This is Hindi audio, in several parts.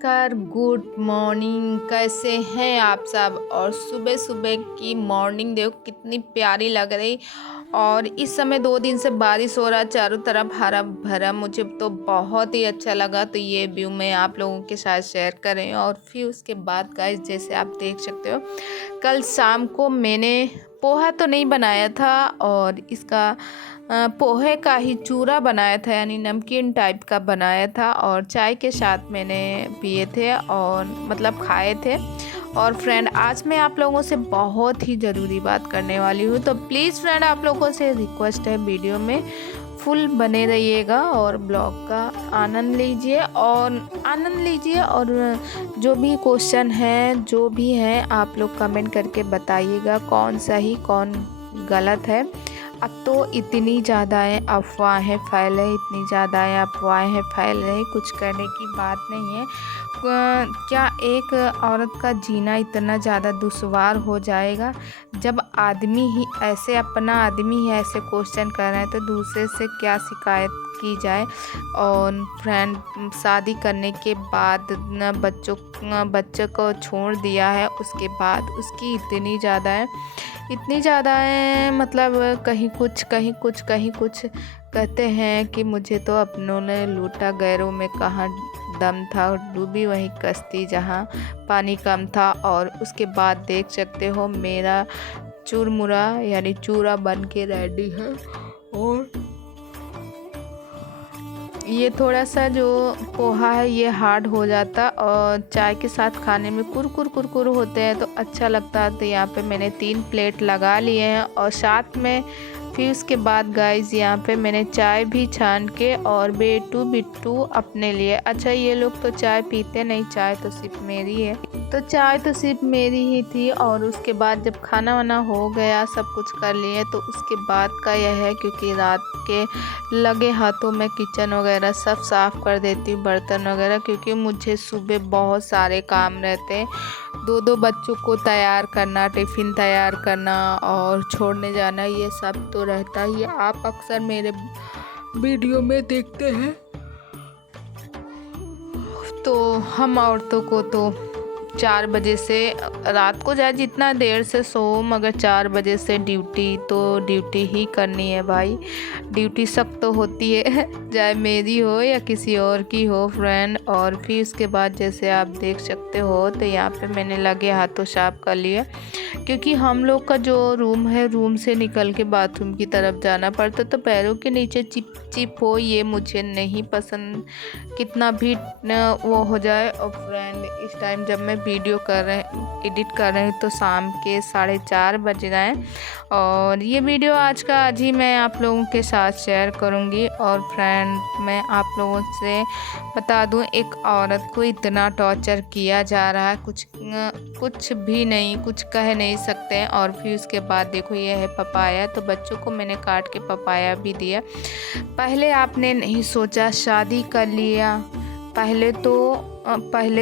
नमस्कार, गुड मॉर्निंग। कैसे हैं आप सब। और सुबह सुबह की मॉर्निंग देखो कितनी प्यारी लग रही। और इस समय 2 दिन से बारिश हो रहा, चारों तरफ हरा भरा, मुझे तो बहुत ही अच्छा लगा। तो ये व्यू मैं आप लोगों के साथ शेयर कर रही हूँ। और फिर उसके बाद गाइस, जैसे आप देख सकते हो, कल शाम को मैंने पोहा तो नहीं बनाया था, और इसका पोहे का ही चूरा बनाया था, यानी नमकीन टाइप का बनाया था, और चाय के साथ मैंने पिए थे और मतलब खाए थे। और फ्रेंड, आज मैं आप लोगों से बहुत ही ज़रूरी बात करने वाली हूँ। तो प्लीज़ फ्रेंड, आप लोगों से रिक्वेस्ट है, वीडियो में फुल बने रहिएगा और ब्लॉग का आनंद लीजिए। और जो भी क्वेश्चन है, जो भी है, आप लोग कमेंट करके बताइएगा कौन सही कौन गलत है। अब तो इतनी ज़्यादा अफवाहें फैल रही, इतनी ज़्यादा अफवाहें फैल रही, कुछ करने की बात नहीं है। क्या एक औरत का जीना इतना ज़्यादा दुश्वार हो जाएगा जब आदमी ही ऐसे क्वेश्चन कर रहे हैं, तो दूसरे से क्या शिकायत की जाए। और फ्रेंड, शादी करने के बाद न बच्चों को छोड़ दिया है, उसके बाद उसकी इतनी ज़्यादा है, मतलब कहीं कुछ कहते हैं कि मुझे तो अपनों ने लूटा, गैरों में कहाँ दम था, डूबी वही कश्ती जहाँ पानी कम था। और उसके बाद देख सकते हो, मेरा चुरमुरा यानी चूरा बन के रेडी है। और ये थोड़ा सा जो पोहा है ये हार्ड हो जाता, और चाय के साथ खाने में कुरकुर होते हैं तो अच्छा लगता है। तो यहाँ पे मैंने 3 प्लेट लगा लिए हैं, और साथ में फिर उसके बाद गाइस यहाँ पे मैंने चाय भी छान के, और बिट्टू अपने लिए। अच्छा, ये लोग तो चाय पीते नहीं, चाय तो सिर्फ मेरी है, तो चाय तो सिर्फ मेरी ही थी। और उसके बाद जब खाना वाना हो गया, सब कुछ कर लिए, तो उसके बाद का यह है, क्योंकि रात के लगे हाथों में किचन वगैरह सब साफ़ कर देती हूँ, बर्तन वगैरह, क्योंकि मुझे सुबह बहुत सारे काम रहते हैं। 2 बच्चों को तैयार करना, टिफ़िन तैयार करना और छोड़ने जाना, ये सब तो रहता ही है। आप अक्सर मेरे वीडियो में देखते हैं। तो हम औरतों को तो 4 बजे से रात को चाहे जितना देर से सो, मगर 4 बजे से ड्यूटी ही करनी है भाई। ड्यूटी सख्त तो होती है चाहे मेरी हो या किसी और की हो फ्रेंड। और फिर उसके बाद जैसे आप देख सकते हो, तो यहाँ पे मैंने लगे हाथों साफ कर लिया, क्योंकि हम लोग का जो रूम है, रूम से निकल के बाथरूम की तरफ जाना पड़ता, तो पैरों के नीचे चिप चिप हो, ये मुझे नहीं पसंद, कितना भी वो हो जाए। और फ्रेंड, इस टाइम जब मैं वीडियो एडिट कर रही हूँ, तो शाम के 4:30 बज गए हैं, और ये वीडियो आज ही मैं आप लोगों के साथ शेयर करूँगी। और फ्रेंड, मैं आप लोगों से बता दूँ, एक औरत को इतना टॉर्चर किया जा रहा है, कुछ भी नहीं, कुछ कह नहीं सकते हैं। और फिर उसके बाद देखो, ये है पपाया, तो बच्चों को मैंने काट के पपाया भी दिया। पहले आपने नहीं सोचा, शादी कर लिया, पहले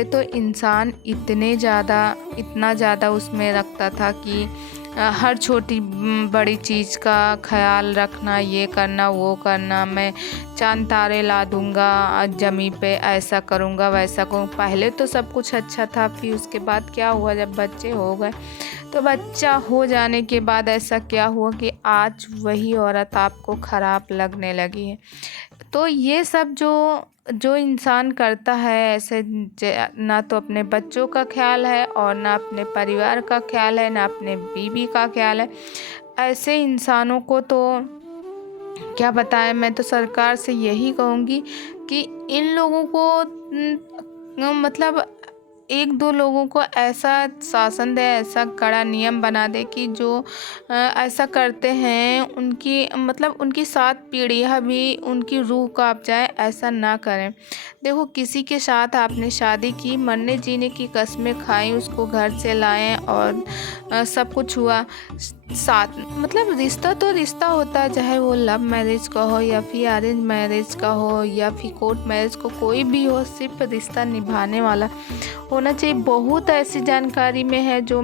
तो इंसान इतना ज़्यादा उसमें रखता था कि हर छोटी बड़ी चीज़ का ख्याल रखना, ये करना वो करना, मैं चांद तारे ला दूँगा ज़मीं पे, ऐसा करूँगा वैसा करूँ। पहले तो सब कुछ अच्छा था। फिर उसके बाद क्या हुआ, जब बच्चे हो गए, तो बच्चा हो जाने के बाद ऐसा क्या हुआ कि आज वही औरत आपको ख़राब लगने लगी है। तो ये सब जो इंसान करता है ऐसे, ना तो अपने बच्चों का ख्याल है, और ना अपने परिवार का ख्याल है, ना अपने बीवी का ख्याल है। ऐसे इंसानों को तो क्या बताएं। मैं तो सरकार से यही कहूँगी कि इन लोगों को मतलब 1-2 लोगों को ऐसा शासन दे, ऐसा कड़ा नियम बना दे कि जो ऐसा करते हैं, उनकी 7 पीढ़ियाँ भी उनकी रूह काँप जाए, ऐसा ना करें। देखो, किसी के साथ आपने शादी की, मरने जीने की कस्में खाई, उसको घर से लाएं, और सब कुछ हुआ साथ, मतलब रिश्ता तो रिश्ता होता है, चाहे वो लव मैरिज का हो या फिर अरेंज मैरिज का हो या फिर कोर्ट मैरिज को, कोई भी हो, सिर्फ रिश्ता निभाने वाला होना चाहिए। बहुत ऐसी जानकारी में है जो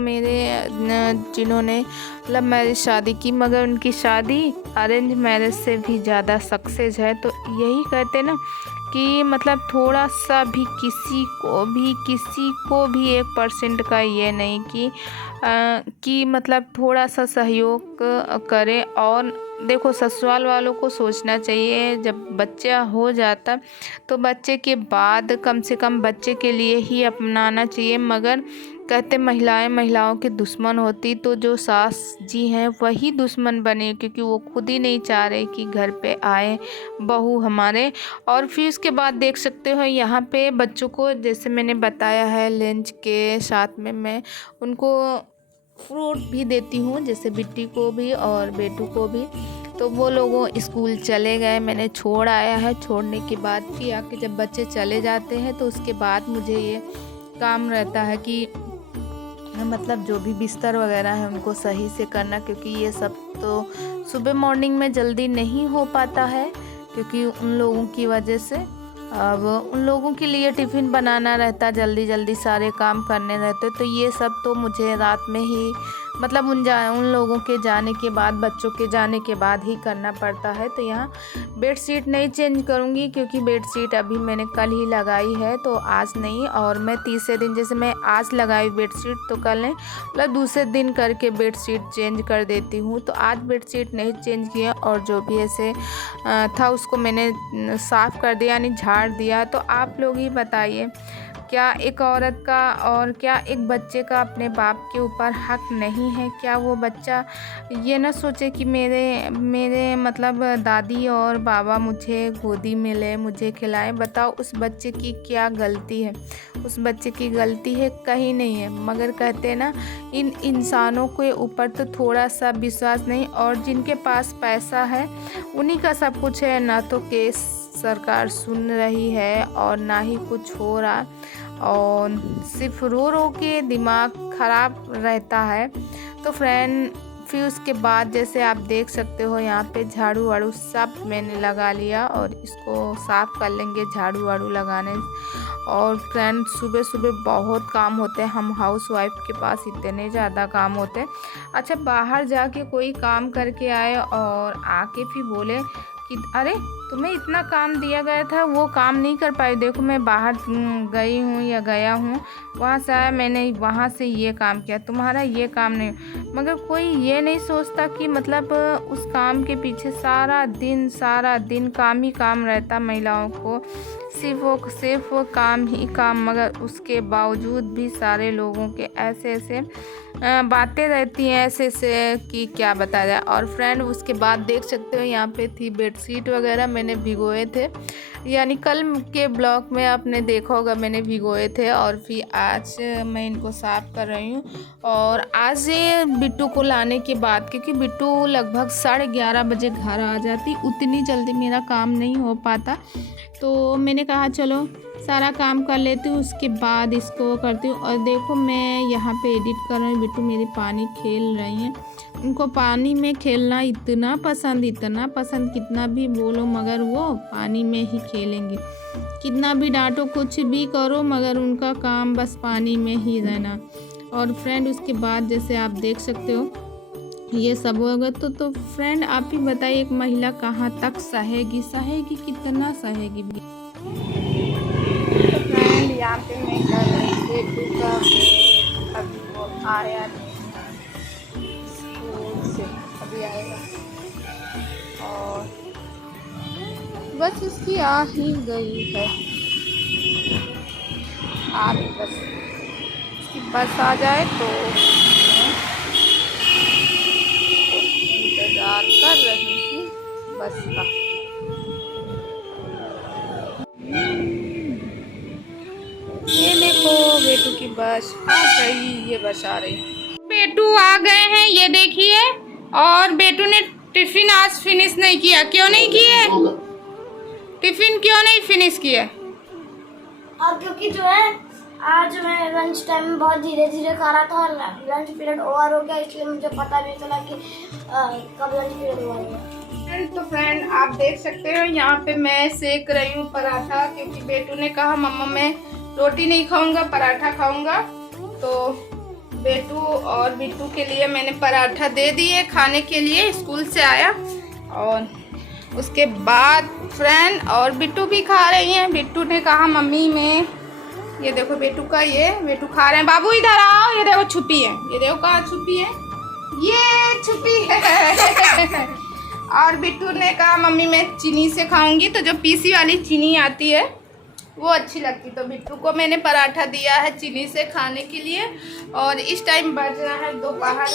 जिन्होंने लव मैरिज शादी की, मगर उनकी शादी अरेंज मैरिज से भी ज़्यादा सक्सेस है। तो यही कहते ना कि मतलब थोड़ा सा भी किसी को भी 1% का ये नहीं कि मतलब थोड़ा सा सहयोग करें। और देखो ससुराल वालों को सोचना चाहिए, जब बच्चा हो जाता तो बच्चे के बाद कम से कम बच्चे के लिए ही अपनाना चाहिए। मगर कहते महिलाओं की दुश्मन होती, तो जो सास जी हैं वही दुश्मन बने, क्योंकि वो खुद ही नहीं चाह रहे कि घर पे आए बहू हमारे। और फिर उसके बाद देख सकते हो यहाँ पे बच्चों को, जैसे मैंने बताया है, लंच के साथ में मैं उनको फ्रूट भी देती हूँ, जैसे बिट्टी को भी और बेटू को भी। तो वो लोगों स्कूल चले गए, मैंने छोड़ आया है। छोड़ने के बाद फिर आके जब बच्चे चले जाते हैं तो उसके बाद मुझे ये काम रहता है कि मतलब जो भी बिस्तर वगैरह है उनको सही से करना, क्योंकि ये सब तो सुबह मॉर्निंग में जल्दी नहीं हो पाता है, क्योंकि उन लोगों की वजह से अब उन लोगों के लिए टिफ़िन बनाना रहता, जल्दी जल्दी सारे काम करने रहते। तो ये सब तो मुझे रात में ही मतलब उन लोगों के जाने के बाद, बच्चों के जाने के बाद ही करना पड़ता है। तो यहाँ बेडशीट नहीं चेंज करूँगी, क्योंकि बेडशीट अभी मैंने कल ही लगाई है, तो आज नहीं। और मैं तीसरे दिन, जैसे मैं आज लगाई बेडशीट तो कल नहीं, मतलब दूसरे दिन करके बेडशीट चेंज कर देती हूँ। तो आज बेडशीट नहीं चेंज किया, और जो भी ऐसे था उसको मैंने साफ़ कर दिया, यानी झाड़ दिया। तो आप लोग ही बताइए, क्या एक औरत का और क्या एक बच्चे का अपने बाप के ऊपर हक नहीं है? क्या वो बच्चा ये ना सोचे कि मेरे मतलब दादी और बाबा मुझे गोदी में ले, मुझे खिलाए? बताओ उस बच्चे की क्या गलती है? उस बच्चे की गलती है? कहीं नहीं है। मगर कहते हैं ना, इन इंसानों के ऊपर तो थोड़ा सा विश्वास नहीं, और जिनके पास पैसा है उन्हीं का सब कुछ है। ना तो केस सरकार सुन रही है और ना ही कुछ हो रहा, और सिर्फ रो रो के दिमाग ख़राब रहता है। तो फ्रेंड, फिर उसके बाद जैसे आप देख सकते हो यहाँ पे झाड़ू वाड़ू सब मैंने लगा लिया, और इसको साफ़ कर लेंगे झाड़ू वाड़ू लगाने। और फ्रेंड, सुबह सुबह बहुत काम होते हैं, हम हाउस वाइफ के पास इतने ज़्यादा काम होते हैं। अच्छा, बाहर जाके कोई काम करके आए और आके फिर बोले कि अरे तुम्हें इतना काम दिया गया था, वो काम नहीं कर पाई। देखो मैं बाहर गई हूँ या गया हूँ, वहाँ से आया, मैंने वहाँ से ये काम किया, तुम्हारा ये काम नहीं। मगर कोई ये नहीं सोचता कि मतलब उस काम के पीछे सारा दिन काम ही काम रहता महिलाओं को, सिर्फ वो काम ही काम। मगर उसके बावजूद भी सारे लोगों के ऐसे बातें रहती हैं ऐसे कि क्या बताया जाए। और फ्रेंड, उसके बाद देख सकते हो यहाँ पे थी बेडशीट वगैरह, मैंने भिगोए थे, यानी कल के ब्लॉग में आपने देखा होगा मैंने भिगोए थे। और फिर आज मैं इनको साफ़ कर रही हूँ। और आज ये बिट्टू को लाने के बाद, क्योंकि बिट्टू लगभग 11:30 बजे घर आ जाती, उतनी जल्दी मेरा काम नहीं हो पाता, तो मैंने कहा चलो सारा काम कर लेती हूँ, उसके बाद इसको करती हूँ। और देखो मैं यहाँ पे एडिट कर रही हूँ, बिट्टू मेरी पानी खेल रही हैं। उनको पानी में खेलना इतना पसंद, कितना भी बोलो मगर वो पानी में ही खेलेंगी, कितना भी डांटो कुछ भी करो, मगर उनका काम बस पानी में ही रहना। और फ्रेंड, उसके बाद जैसे आप देख सकते हो ये सब होगा, तो फ्रेंड आप ही बताइए, एक महिला कहाँ तक सहेगी, कितना सहेगी। तो फ्रेंड, यहाँ पे मैं कर रही थी का, अभी वो आया नहीं स्कूल से, अभी आएगा, और बस इसकी आ ही गई है, आप बस इसकी बस आ जाए तो इंतज़ार कर रही हूँ बस का। ये देखो बेटू की बस आ गई, ये बस आ रही, बेटू आ गए हैं, ये देखिए। और बेटू ने टिफ़िन आज फिनिश नहीं किया। क्यों नहीं किए टिफ़िन, क्यों नहीं फिनिश किए? क्योंकि जो है आज मैं लंच टाइम में बहुत धीरे धीरे खा रहा था, लंच पीरियड ओवर हो गया, इसलिए मुझे पता नहीं चला कि कब लंच पीरियड ओवर हो गया। तो फ्रेंड, आप देख सकते हो यहाँ पे मैं सेक रही हूँ पराठा, क्योंकि बेटू ने कहा मम्मा मैं रोटी नहीं खाऊंगा, पराठा खाऊंगा। तो बेटू और बिट्टू के लिए मैंने पराठा दे दिए खाने के लिए, स्कूल से आया। और उसके बाद फ्रेंड और बिट्टू भी खा रही हैं। बिट्टू ने कहा मम्मी मैं, ये देखो बेटू का, ये बेटू खा रहे हैं। बाबू इधर आओ, ये देखो छुपी है, ये देखो कहाँ छुपी है, ये छुपी है। और बिट्टू ने कहा मम्मी मैं चीनी से खाऊंगी, तो जो पीसी वाली चीनी आती है वो अच्छी लगती। तो बिट्टू को मैंने पराठा दिया है चीनी से खाने के लिए। और इस टाइम बज रहा है दोपहर,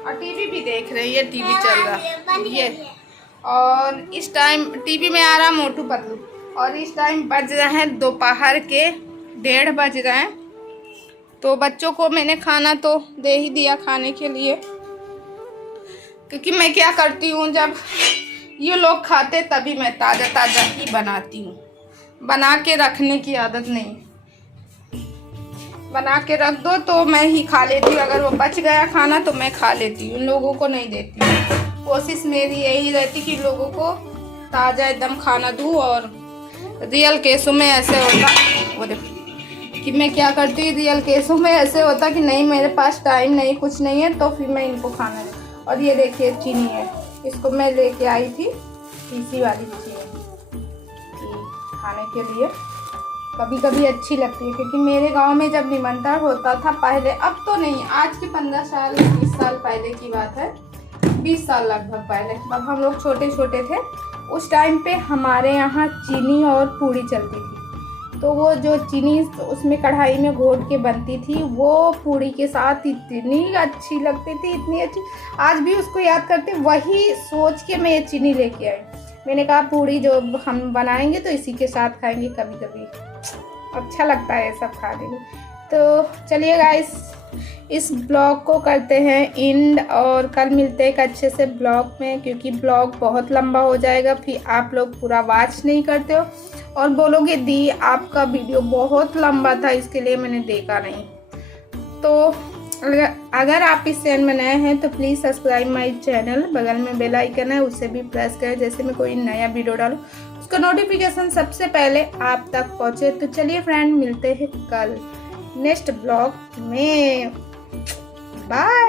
और टीवी भी देख रही है, टीवी चल रहा है ये। और इस टाइम टीवी में आ रहा मोटू पतलू। और इस टाइम बज रहे हैं दोपहर के 1:30 बज रहे हैं। तो बच्चों को मैंने खाना तो दे ही दिया खाने के लिए, क्योंकि मैं क्या करती हूँ जब ये लोग खाते तभी मैं ताज़ा ताज़ा ही बनाती हूँ, बना के रखने की आदत नहीं। बना के रख दो तो मैं ही खा लेती हूँ, अगर वो बच गया खाना तो मैं खा लेती हूँ, लोगों को नहीं देती हूँ। कोशिश मेरी यही रहती कि लोगों को ताज़ा एकदम खाना दूँ। और रियल केसों में ऐसे होता, वो देखो कि मैं क्या करती हूँ, रियल केसों में ऐसे होता कि नहीं मेरे पास टाइम नहीं, कुछ नहीं है, तो फिर मैं इनको खाना दूँ। और ये देखिए चीनी है, इसको मैं लेके आई थी पीसी वाली चीनी खाने के लिए, कभी कभी अच्छी लगती है। क्योंकि मेरे गांव में जब निमंत्रण होता था पहले, अब तो नहीं, आज के 15 साल 20 साल पहले की बात है, 20 साल लगभग पहले, जब हम लोग छोटे छोटे थे, उस टाइम पे हमारे यहाँ चीनी और पूड़ी चलती थी। तो वो जो चीनी उसमें कढ़ाई में घोट के बनती थी, वो पूड़ी के साथ इतनी अच्छी लगती थी, इतनी अच्छी, आज भी उसको याद करते। वही सोच के मैं ये चीनी लेके आई। मैंने कहा पूड़ी जो हम बनाएंगे तो इसी के साथ खाएंगे, कभी कभी अच्छा लगता है ये सब खाने में। तो चलिए गाइस, इस ब्लॉग को करते हैं एंड, और कल मिलते हैं एक अच्छे से ब्लॉग में, क्योंकि ब्लॉग बहुत लंबा हो जाएगा, फिर आप लोग पूरा वॉच नहीं करते हो और बोलोगे दी आपका वीडियो बहुत लंबा था इसके लिए मैंने देखा नहीं। तो अगर आप इस चैनल में नए हैं तो प्लीज़ सब्सक्राइब माय चैनल, बगल में बेल आइकन है उसे भी प्रेस करें, जैसे मैं कोई नया वीडियो डालूँ उसका नोटिफिकेशन सबसे पहले आप तक पहुँचे। तो चलिए फ्रेंड, मिलते हैं कल नेक्स्ट ब्लॉग में, बाय।